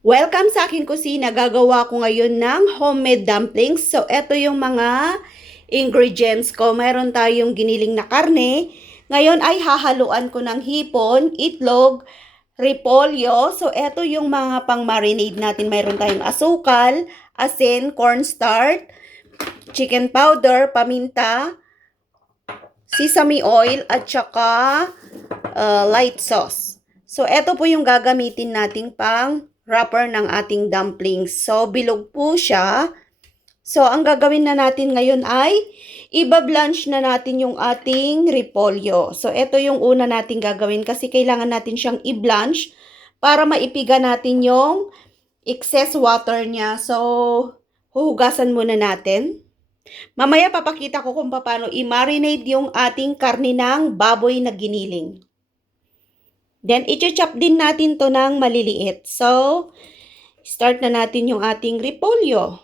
Welcome sa aking kusina. Gagawa ko ngayon ng homemade dumplings. So, eto yung mga ingredients ko. Meron tayong giniling na karne. Ngayon ay hahaluan ko ng hipon, itlog, repolyo. So, eto yung mga pang-marinade natin. Meron tayong asukal, asin, cornstarch, chicken powder, paminta, sesame oil, at saka light sauce. So, eto po yung gagamitin nating pang wrapper ng ating dumplings. So, bilog po siya. So, ang gagawin na natin ngayon ay iba-blanch na natin yung ating repolyo. So, eto yung una natin gagawin kasi kailangan natin siyang i-blanch para maipiga natin yung excess water niya. So, huhugasan muna natin. Mamaya papakita ko kung paano i-marinate yung ating karne ng baboy na giniling. Then, i-chop din natin to ng maliliit. So, start na natin yung ating repolyo.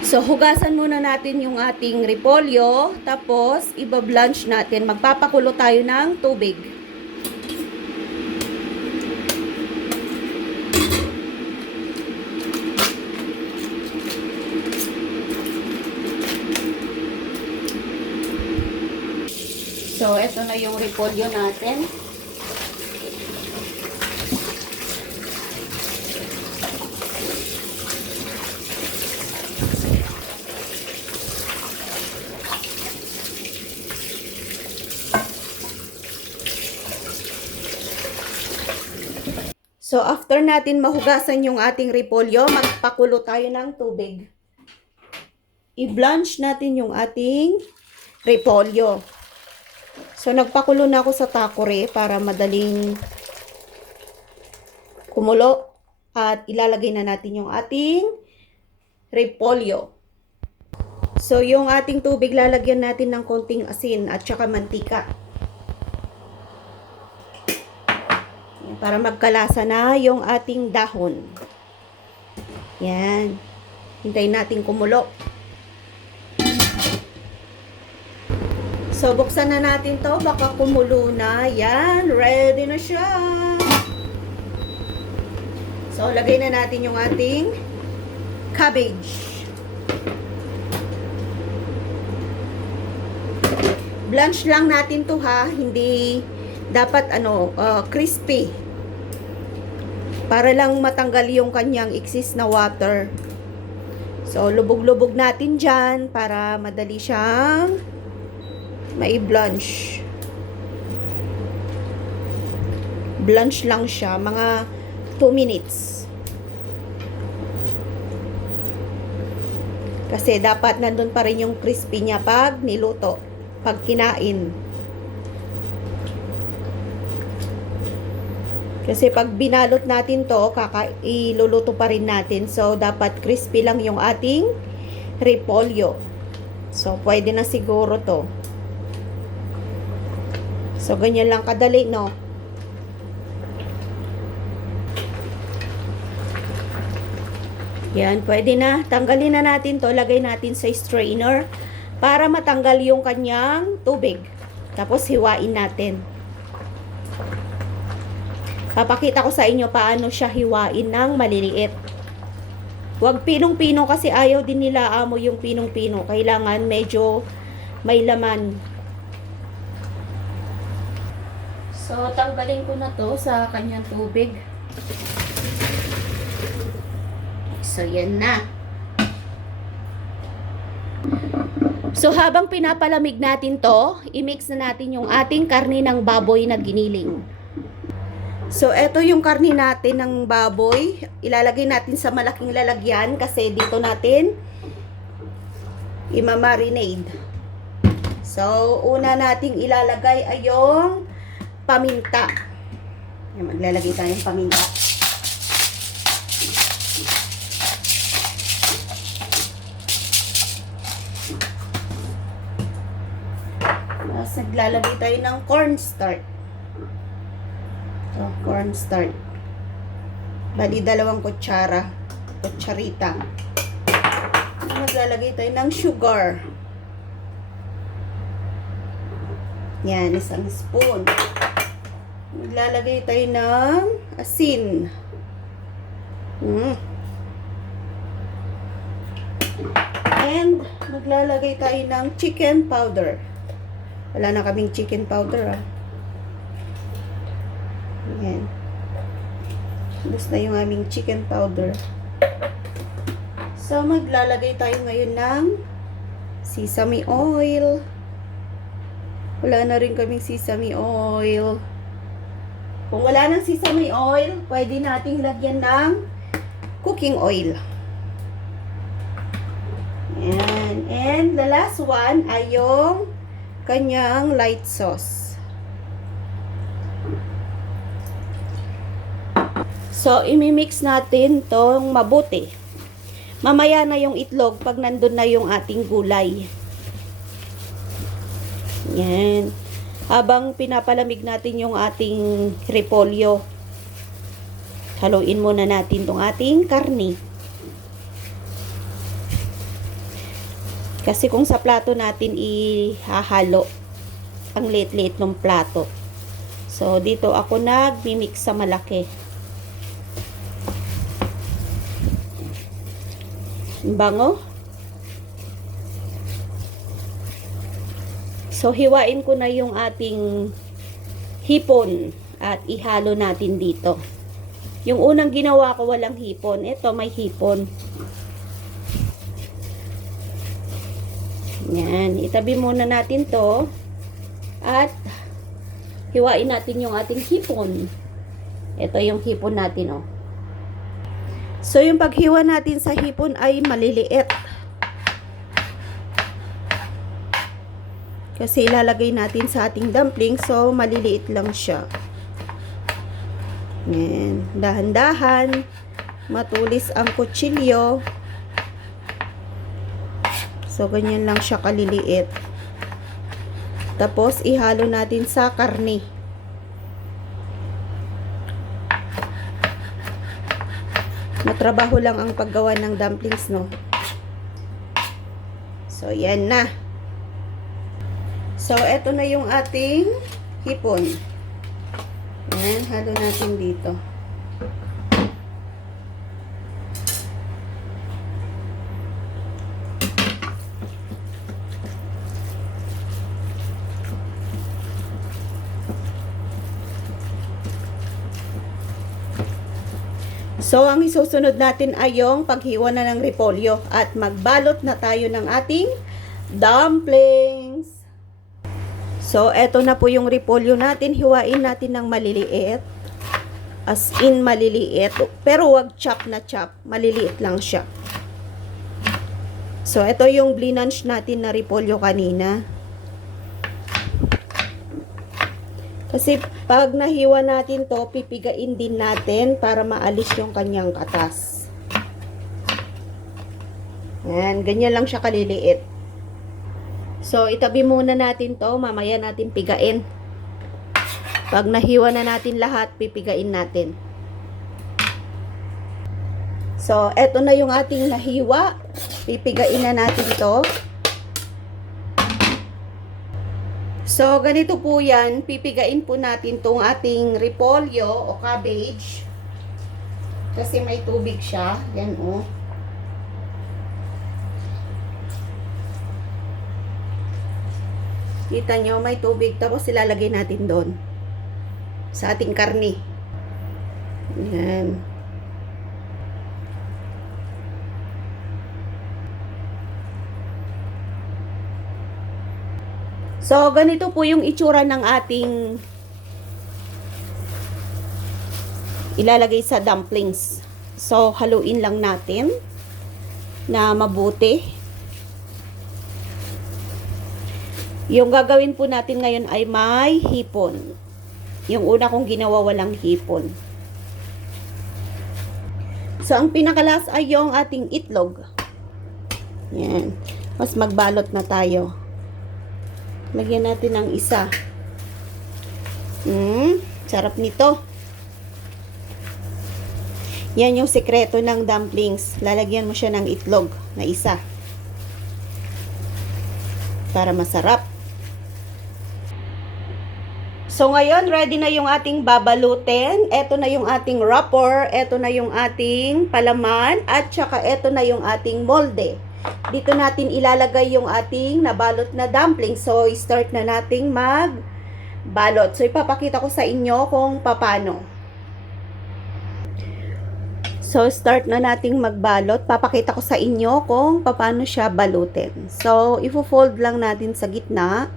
So, hugasan muna natin yung ating repolyo. Tapos, iba-blanch natin. Magpapakulo tayo ng tubig. So, eto na yung repolyo natin. So, after natin mahugasan yung ating repolyo, magpakulo tayo ng tubig. I-blanch natin yung ating repolyo. So, nagpakulo na ako sa takore para madaling kumulo. At ilalagay na natin yung ating repolyo. So, yung ating tubig, lalagyan natin ng konting asin at saka mantika. Para magkalasa na yung ating dahon. Yan. Hintayin natin kumulo. So, buksan na natin to. Baka kumulo na. Yan. Ready na siya. So, lagay na natin yung ating cabbage. Blanch lang natin to ha. Hindi dapat crispy. Para lang matanggal yung kanyang excess na water. So, lubog-lubog natin dyan para madali siyang mai-blanch. Blanch lang siya, mga 2 minutes. Kasi dapat nandun pa rin yung crispy niya pag niluto, pag kinain. Kasi pag binalot natin to, iluluto pa rin natin. So, dapat crispy lang yung ating repolyo. So, pwede na siguro to. So, ganyan lang kadali, no? Yan, pwede na. Tanggalin na natin to. Lagay natin sa strainer para matanggal yung kanyang tubig. Tapos, hiwain natin. Papakita ko sa inyo paano siya hiwain ng maliliit. Huwag pinong-pino kasi ayaw din nila amo yung pinong-pino. Kailangan medyo may laman. So, tanggalin ko na to sa kanyang tubig. So, yan na. So, habang pinapalamig natin to, i-mix na natin yung ating karne ng baboy na giniling. So, eto yung karne natin ng baboy. Ilalagay natin sa malaking lalagyan kasi dito natin i-marinade. So, una nating ilalagay ay yung paminta. Maglalagay tayong paminta. Tapos, naglalagay tayo ng cornstarch. So, cornstarch. Bali, 2 kutsarita. Maglalagay tayo ng sugar. Yan, 1 spoon. Maglalagay tayo ng asin. Mm. And maglalagay tayo ng chicken powder. Wala na kaming chicken powder ah. Ayan. Ubus na yung aming chicken powder. So maglalagay tayo ngayon ng sesame oil. Wala na rin kaming sesame oil. Kung wala ng sesame oil, pwede nating lagyan ng cooking oil. Ayan. And the last one ay yung kanyang light sauce. So, imimix natin tong mabuti. Mamaya na yung itlog pag nandun na yung ating gulay. Yan. Habang pinapalamig natin yung ating repolyo, haluin muna natin tong ating karne. Kasi kung sa plato natin ihahalo, ang liit-liit ng plato. So, dito ako nagmimix sa malaki. Bango. So, hiwain ko na yung ating hipon at ihalo natin dito. Yung unang ginawa ko walang hipon. Ito may hipon. Yan. Itabi muna natin to at hiwain natin yung ating hipon. Ito yung hipon natin, oh. So, yung paghiwa natin sa hipon ay maliliit. Kasi ilalagay natin sa ating dumpling, so maliliit lang siya. Yan. Dahan-dahan. Matulis ang kutsilyo. So, ganyan lang siya kaliliit. Tapos, ihalo natin sa karne. Matrabaho lang ang paggawa ng dumplings, no? So, yan na. So, eto na yung ating hipon. Yan, halo natin dito. So, ang isusunod natin ay yung paghiwa na ng repolyo at magbalot na tayo ng ating dumplings. So, eto na po yung repolyo natin. Hiwain natin ng maliliit. As in, maliliit. Pero wag chop na chop. Maliliit lang siya. So, eto yung blinange natin na repolyo kanina. Kasi, pag nahiwa natin to, pipigain din natin para maalis yung kanyang katas. Ayan, ganyan lang siya kaliliit. So, itabi muna natin to. Mamaya natin pigain. Pag nahiwa na natin lahat, pipigain natin. So, eto na yung ating nahiwa. Pipigain na natin to. So, ganito po yan. Pipigain po natin tong ating repolyo o cabbage. Kasi may tubig siya. Yan, oh. Kita nyo, may tubig. Tapos ilalagay natin doon. Sa ating karne. Yan. So, ganito po yung itsura ng ating ilalagay sa dumplings. So, haluin lang natin na mabuti. Yung gagawin po natin ngayon ay may hipon. Yung una kong ginawa walang hipon. So, ang pinakalas ay yung ating itlog. Yan. Mas magbalot na tayo. Lagyan natin ng isa. Sarap nito. Yan yung sekreto ng dumplings. Lalagyan mo siya ng itlog na isa. Para masarap. So ngayon, ready na yung ating babalutin. Ito na yung ating wrapper, ito na yung ating palaman, at saka ito na yung ating molde. Dito natin ilalagay yung ating nabalot na dumpling. So, start na nating magbalot. So, ipapakita ko sa inyo kung paano. So, start na nating magbalot. Papakita ko sa inyo kung paano siya balutin. So, ifo-fold lang natin sa gitna.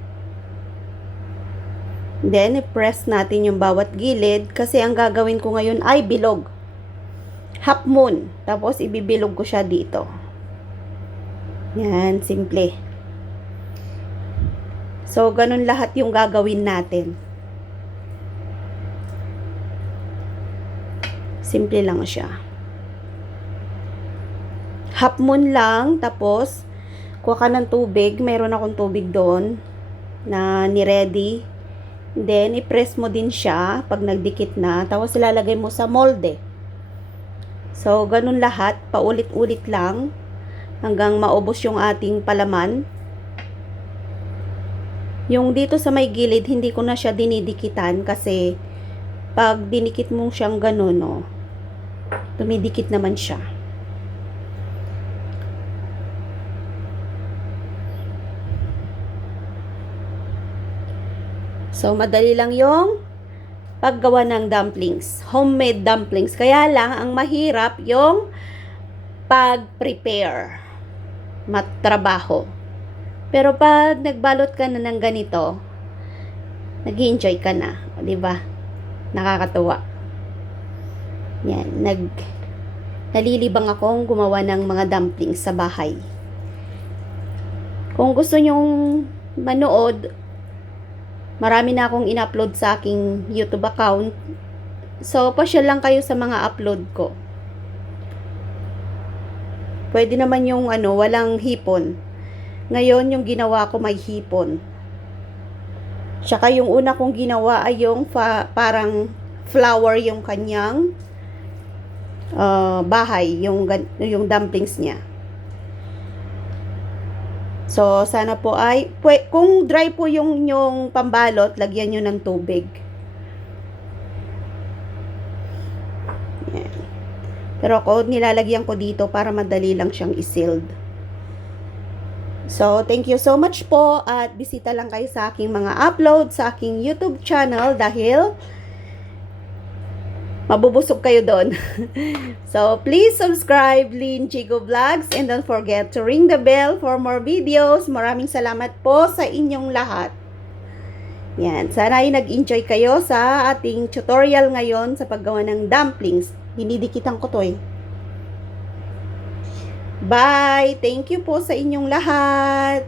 Then, i-press natin yung bawat gilid kasi ang gagawin ko ngayon ay bilog. Half moon. Tapos, ibibilog ko siya dito. Yan, simple. So, ganun lahat yung gagawin natin. Simple lang siya. Half moon lang, tapos, kuha ka ng tubig. Meron akong tubig doon na ni-ready. Then, i-press mo din siya pag nagdikit na. Tapos, ilalagay mo sa molde. So, ganun lahat. Paulit-ulit lang hanggang maubos yung ating palaman. Yung dito sa may gilid, hindi ko na siya dinidikitan kasi pag dinikit mo siyang ganun, no, tumidikit naman siya. So, madali lang yung paggawa ng dumplings. Homemade dumplings. Kaya lang, ang mahirap yung pag-prepare. Matrabaho. Pero pag nagbalot ka na ng ganito, nag-enjoy ka na. Diba? Nakakatuwa. Yan. Nalilibang akong gumawa ng mga dumplings sa bahay. Kung gusto nyong manood, marami na akong in-upload sa aking YouTube account. So, pasyal lang kayo sa mga upload ko. Pwede naman yung walang hipon. Ngayon, yung ginawa ko may hipon. Tsaka yung una kong ginawa ay yung parang flower yung kanyang bahay, yung dumplings niya. So, sana po ay, kung dry po yung pambalot, lagyan nyo ng tubig. Yan. Pero ako, nilalagyan ko dito para madali lang siyang i-sealed. So, thank you so much po at bisita lang kayo sa aking mga upload sa aking YouTube channel dahil mabubusog kayo doon. So, please subscribe Lynn Chico Vlogs and don't forget to ring the bell for more videos. Maraming salamat po sa inyong lahat. Yan. Sana ay nag-enjoy kayo sa ating tutorial ngayon sa paggawa ng dumplings. Dinidikitan ko to eh. Bye! Thank you po sa inyong lahat.